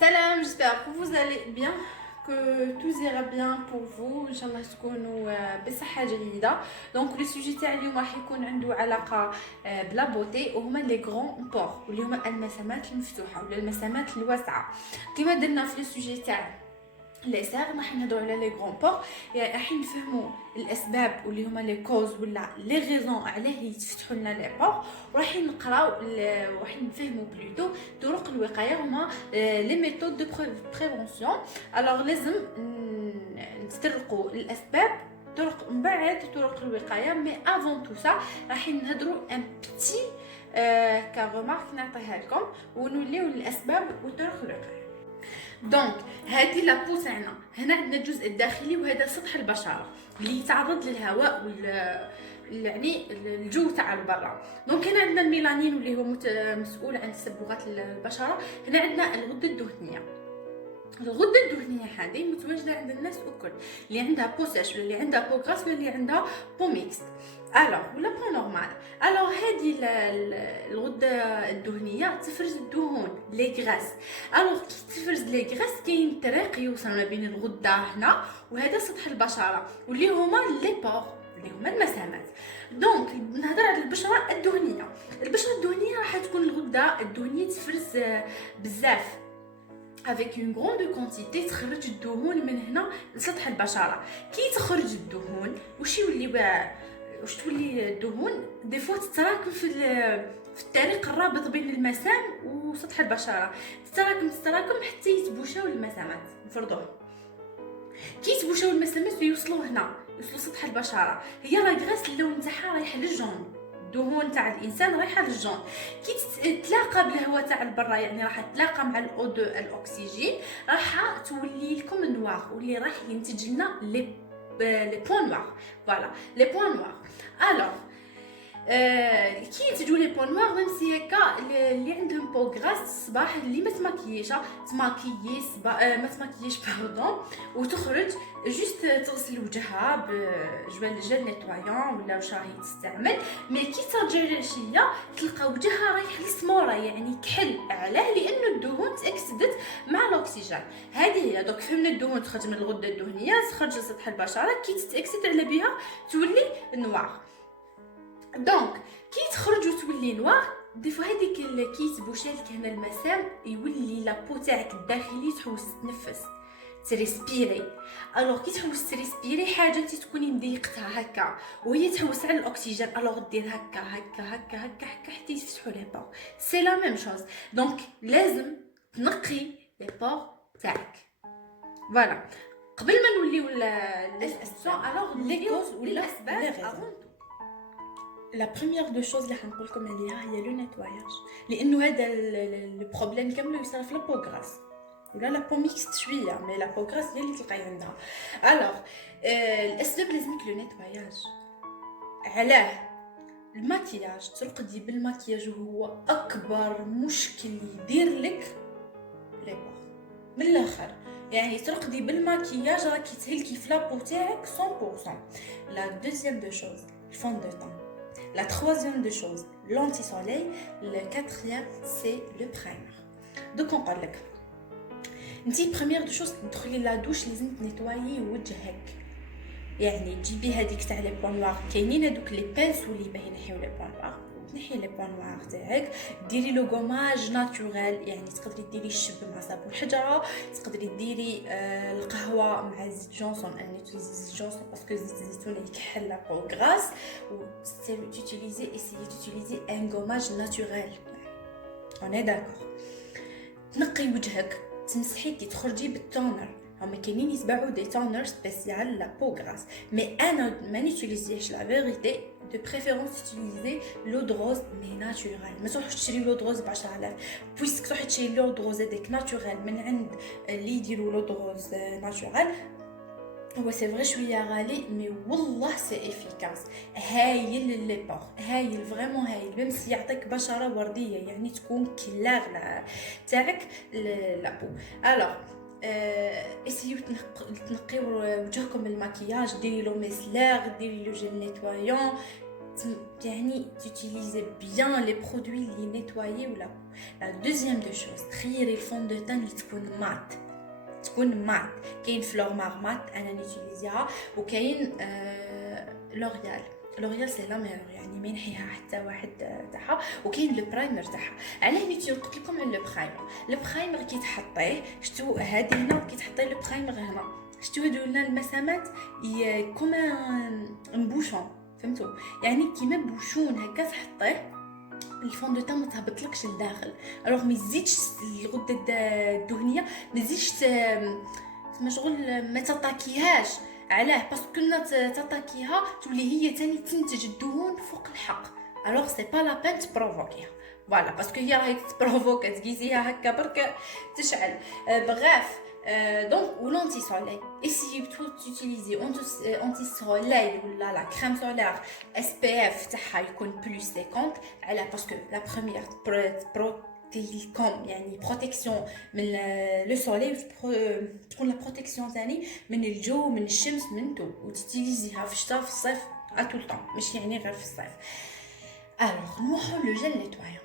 Salam, j'espère que vous allez bien, que tout ira bien pour vous. Inch'Allah تكونوا بصحة جيدة. دونك لو سوجي تاع اليوم راح يكون عنده علاقة بلا بوتي وهما لي غران بور واللي هما المسامات المفتوحة ولا المسامات الواسعة. كما درنا في لو سوجي تاع لي سير راح نهضروا على لي غران بور، يعني راح نفهموا الاسباب واللي هما لي كوز ولا لي غيزون علاه يتفتحوا لنا لي بور، وراح نقراو راح نفهموا بلوتو طرق الوقايه هما لي ميثود دو بريفونسيون. الوغ لازم نسترقوا الاسباب طرق من بعد طرق الوقايه. مي افون تو سا راح نهضروا ان بتي كرمارك نعطيها لكم ونوليو للاسباب وطرق الوقايه. دونك هذه لابو تاعنا، هنا عندنا الجزء الداخلي وهذا سطح البشره اللي يتعرض للهواء يعني الجو تاع البرا. دونك هنا عندنا الميلانين واللي هو مسؤول عن تسبغات البشره. هنا عندنا الغده الدهنيه. الغده الدهنيه هذه متواجده عند الناس الكل، اللي عندها بو سيش ولا اللي عندها بو غراس ولا اللي عندها بو ميكس ولا بو نورمال. هذه الغده الدهنيه تفرز الدهون لي غراس. كي تفرز لي غراس كاين طريق يوصل ما بين الغده هنا وهذا سطح البشره واللي هما لي بور اللي هما المسامات. دونك نهضر على البشره الدهنيه. البشره الدهنيه راح تكون الغده الدهنيه تفرز بزاف avec une grande quantité. تخرج الدهون من هنا لسطح البشره. كي تخرج الدهون واش تولي الدهون دي فوا تتراكم في الطريق الرابط بين المسام وسطح البشره، تتراكم حتى يتبوشاو المسامات. نفرضوه كي يتبوشاو المسامات يوصلوا هنا، يوصلوا سطح البشره. هي لا غراس اللون تاعها رايح للجون، الدهون تاع الانسان رايحه للجون. كي تتلاقى بالهواء تاع البرا، يعني راح تتلاقى مع الاو2 الاكسجين، راح تولي لكم نوار واللي راح ينتج لنا لي بوين نوار. فوالا لي بوين نوار. كي ينتجوا لي بوين نوار ميم سي هكا اللي عندهم بو غراس الصباح اللي ما تماكييش باردون وتخرج جوست تغسل وجهها بجوال جل نيتوايون ولا واش راهي تستعمل. مي كي ترجع العشيه تلقى وجهها رايح للسموره، يعني كحل. علاه؟ لانه الدهون تاكسدت مع الاكسجين. هذه هي. دوك فهمنا الدهون تخرج من الغده الدهنيه تخرج لسطح البشره، كي تتاكسد على بها تولي نوار. دونك كي تخرج وتولي نوار دي فوا هذيك كي تبوشا لك هنا المسام يولي لابو تاعك الداخلي تحوس تنفس تريسبيري. كي تحوس تريسبيري حاجه انت تكوني مضيقتها هكا وهي تحوس على الاكسجين، دير هكا هكا هكا هكا هكا حتى يفتحوا لي بور. سي لا ميم شوز. دونك لازم تنقي لي بور تاعك. فوالا قبل ما نوليو الاسباب لي كوز ولا الاسباب. La première des choses اللي حنقولكم عليها هي لو نيتواياج، لانه هذا البروبليم كامل يصير في لابو غراس ولا لابو ميكست شويه، مي لابو غراس هي اللي تلقاي عندها. الاسباب لازمك لو نيتواياج. علاه؟ الماكياج ترقدي بالماكياج هو اكبر مشكل يدير لك لي بور من الاخر. يعني ترقدي بالماكياج راكي تهلكي في لابو تاعك 100%. لا دوزيام دو شوز الفون دو طون. La troisième des choses, l'anti-soleil. Le quatrième, c'est le primer. Donc on parle لك انتي première des choses تدخلي لا دوش لازم تنيتوايي وجهك، يعني تجيبي هذيك تاع لي بوين نوار. كاينين هذوك لي بينس واللي باغي ينحيو لي بوين نوار، تنحي لي بوين نوار تاعك ديري لو غوماج ناتوريل. يعني تقدري ديري الشب مع صابون الحجره، تقدري ديري القهوه مع زيت جونسون. انا نوتيليزي زيت جونسون باسكو زيت الزيتون يكحل لا بو غراس. و تيوتيليزي ان غوماج ناتوريل. انا داكور. تنقي وجهك، تمسحي كي تخرجي بالتونر. هما كاينين يتباعوا دي تونر سبيسيال لا بو غراس، مي انا ما نوتيليزيش لا فيريتي. دو بريفيرونس تيليزي لو دروز مي ناتوريل. ما تروحش تشري لو دروز ب 10000 بويسك تروحي تشري لو دروز هذاك ناتوريل من عند اللي يديروا لو دروز ناتوريل. هو سي فري شويه غالي مي والله سي افيكاس. هايل لي بور، هايل فريمون هايل. ميم سي يعطيك بشره ورديه، يعني تكون كلاغ تاعك لابو. اسيو تنقيو وجهكم بالماكياج، ديري لو ميسلاغ، ديري لو جيل نيتوايون، يعني توتيليزي بيان لي برودوي اللي نيتوايي ولا. لا دوزيام دو شوز خيري الفون دو تان اللي تكون مات. كاين فلور مات انا نيتيليزيها، وكاين لوريال سي لا ميرور يعني ما ينحيها حتى واحد تاعها. وكاين لو برايمر تاعها. علاه نيتي قلت لكم على لو برايمر كي تحطيه شتو هذه هنا كي تحطي لو برايمر هنا شتو هادو لنا المسامات كوما مبوشون فهمتوا يعني كيما بوشون هكا تحطيه الفون دو تان ما تهبطلكش لداخل. الوغ ما يزيدش الغده الدهنيه ما يزيدش مشغول ما تطاكيهاش. علاه باسكو كنا تطاكيها تولي هي تاني تنتج الدهون فوق الحق. الوغ سي با لا بين تبروفوكيها فوالا باسكو هي راهي تبروفوك تقيسيها هكا برك تشعل. بغاف donc ou l'anti-soleil. Essayez d'utiliser anti-soleil ou la crème solaire SPF تاعها يكون plus 50 على parce que la première protéicom يعني protection من le soleil تكون la protection ثاني من الجو من الشمس من تو وتتيليزيها في الشتاء في الصيف à tout le temps مش يعني غير في الصيف. alors نروحوا لو جل نيتوايون.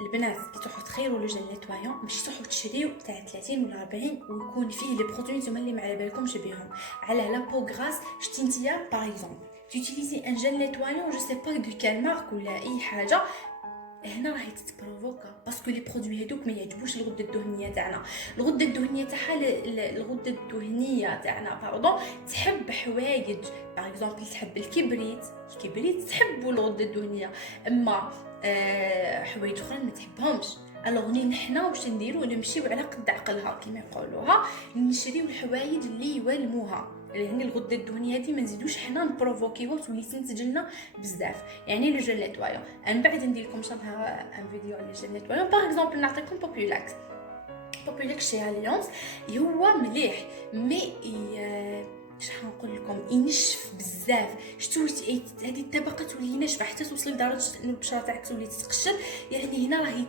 البنات كي تروحوا تخيروا لو جل نيتوايون ماشي تروحوا تشريو تاع 30 ولا 40 ويكون فيه لي برودوي نتوما اللي ما على بالكمش بهم. على لا بو غراس شتي نتيا باغ اكزومبل تيوتيليزي ان جل نيتوايون جو سي با دو كال مارك ولا اي حاجه هنا راهي تتبروفوكا باسكو لي برودوي هذوك ما يعجبوش الغده الدهنيه تاعنا. الغده الدهنيه تاعها الغده الدهنيه تاعنا باردون تحب حوايج باغ اكزومبل تحب الكبريت تحبوا الغده الدهنيه اما حوايج اخرى ما تحبهمش. الوغ نحنا واش نديرو نمشيو على قد عقلها كيما يقولوها نشريو الحوايج اللي يولموها يعني الغده الدهنيه هذه ما نزيدوش حنا نبروفوكيوها تولي تنتج لنا بزاف. يعني لو جل نيتوايون من بعد ندير لكم شبه ان فيديو على جل نيتوايون. باغ اكزومبل نعطيكم بوبولاكس شي اليونس هو مليح مي شحال نقول لكم ينشف بزاف. شتو هذه الطبقه تولي ناشفه حتى توصل لدرجه ان البشره تاعك تولي تتقشر. يعني هنا راهي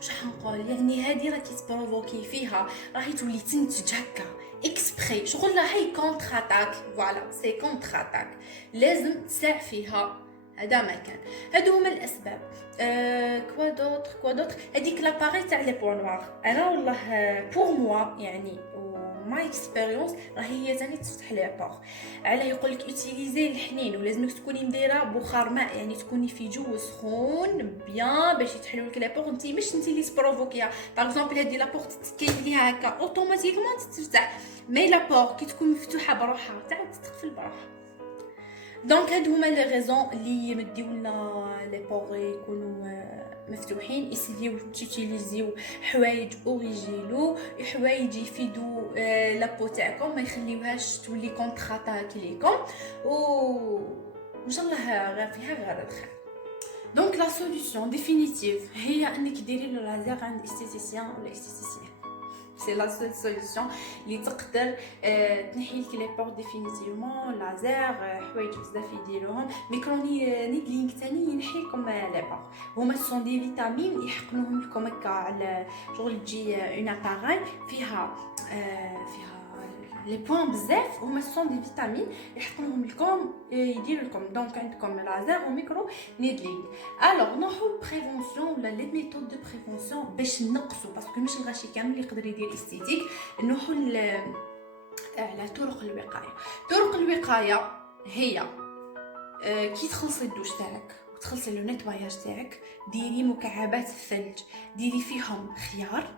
شحال نقول يعني هذه راكي تبروفوكي فيها راهي تولي تنتج هكا اكسبري شغل راهي كونتر اتاك. فوالا سي كونتر اتاك لازم تساع فيها. هذا ما كان هادو هما الاسباب. كوا دوطر هذيك لاباري تاع لي بوان نوار انا والله بور موا يعني ما اكسبيريونس راهي هي ثاني تفتح لي بور. على يقول لك اوتيليزي الحنين ولازمك تكوني مديره بخار ماء يعني تكوني في جو سخون بيان باش يتحلوا لك لي بور. انت مش انت اللي تبروفوكيها باغ اكزومبل هذه لا بور تكيليها هكا اوتوماتيكمون تفتح مي لا بور كي تكون مفتوحه بروحها تعاود تقفل بروحها. دونك هادو هما لي ريزون اللي يمديو لنا لي بور يكونوا مفتوحين. اسيو تيوتيليزيو حوايج اوريجينو حوايج يفيدوا لابو تاعكم ما يخليوهاش تولي كونتراتاك ليكم وان شاء الله غير فيها غير الخير. دونك لا سوليوشن ديفينيتيف هي انك ديري لو لازير عند استيتيسيان ولا استيتيسيان. سي لا سول سوليوشن اللي تقدر تنحي لك لي بور ديفينيتيفمون لازير حوايج بزاف يديروهم. ميكروني نيد لينك ثاني ينحي لكم لي بور هما سون دي فيتامين يحقنوهم لكم هكا على شغل تجي اون اباراي فيها لي بوين بزاف هما سون دي فيتامين يحقنوهم لكم يديروا لكم. دونك عندكم لازير وميكرو نيدلينغ. الوغ نروحوا بريفونسيون ولا لي ميثود دو بريفونسيون باش نقصوا باسكو مش الغاشي كامل اللي يقدر يدير استيتيك. نروحوا على طرق الوقايه. طرق الوقايه هي كي تخلصي الدوش تاعك وتخلصي لو نيتواياج تاعك ديري مكعبات الثلج ديري فيهم خيار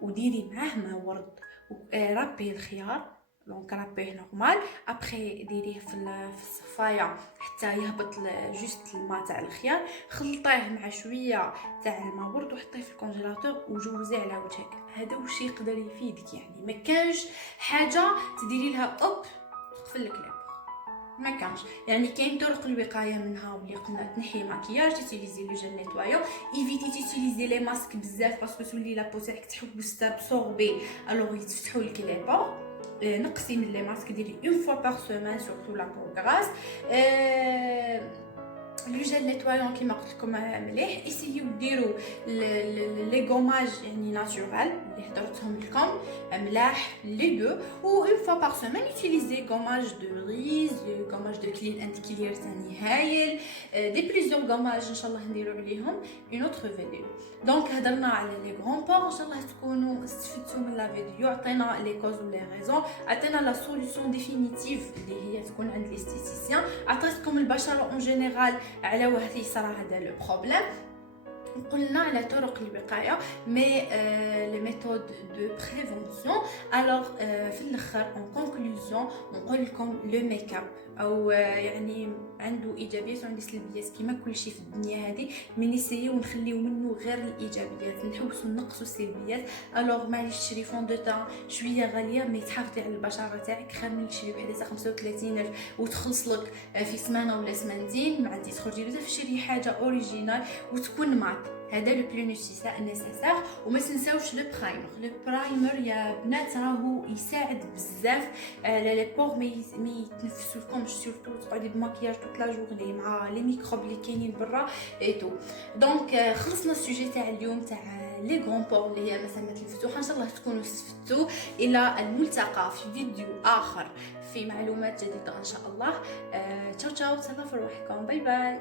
وديري معاه ما ورد ربي الخيار دونك ربيه نورمال ابري ديريه في الصفايه حتى يهبط جوست الماء تاع الخيار خلطيه مع شويه تاع الماء ورد وحطيه في الكونجيلاتور وجوزيه على وجهك. هذا واش يقدر يفيدك يعني ما كانش حاجه تديري لها اوب تقفل لك لي ما كانش. يعني كاين طرق الوقايه منها واللي قلنا تنحي ماكياج تيليزي لو جل نيتوايو ايفيتي تيليزي لي ماسك بزاف باسكو تولي لا بو تاعك تحبس تابسوربي الوغ يتفتحوا لك لي بور. نقصي من لي ماسك ديري اون فوا بار سيمين سورتو لا بو غراس. لو جل نيتوايون كيما قلت لكم مليح. اسيو ديروا لي غوماج يعني ناتورال اللي هضرتهم لكم ملاح لي دو. و اون فوا بار سيمين يوتيليزي غوماج دو ريز، غوماج دو كلين اند كلير ثاني هايل، دي بليزيور غوماج ان شاء الله نديرو عليهم اون اوتر فيديو. دونك هضرنا على لي غران بور، ان شاء الله تكونوا استفدتوا من لا فيديو. عطينا لي كوز و لي ريزون، عطينا لا سوليوشن ديفينيتيف اللي هي تكون عند ليستيتيسيان، عطيتكم البشره اون جينيرال على واه يصرى هذا لو بروبليم، قلنا على طرق الوقايه مي لي ميثود دو بريفونسيون. الوغ في الاخر اون كونكلوزيون نقول لكم لو ميك اب او يعني عنده ايجابيات وعنده سلبيات كيما كل شيء في الدنيا هذه، مي نسيو ونخليو منه غير الايجابيات، نحوسوا نقصوا السلبيات. الوغ معليش تشري فون دو تان شويه غاليه مي تحافظي على البشره تاعك خير من تشري بحال 35000 وتخلص لك في سمانه ولا سمانتين، ما عندي تخرجي بزاف شري حاجه اوريجينال وتكون مات. هذا لو بلو نيسيسير. وما تنساوش لو برايمر يا بنات راهو يساعد بزاف على لي بور ما يتنفسولكمش، سورتو تقعدي بماكياج توت لا جورني مع لي ميكروب اللي كاينين برا اي تو. دونك خلصنا السوجي تاع اليوم تاع لي غران بور اللي هي مسامات الفتوح. ان شاء الله تكونوا استفدتوا. الى الملتقى في فيديو اخر في معلومات جديده ان شاء الله. تشاو تشاو، تهلاو في روحكم، باي باي.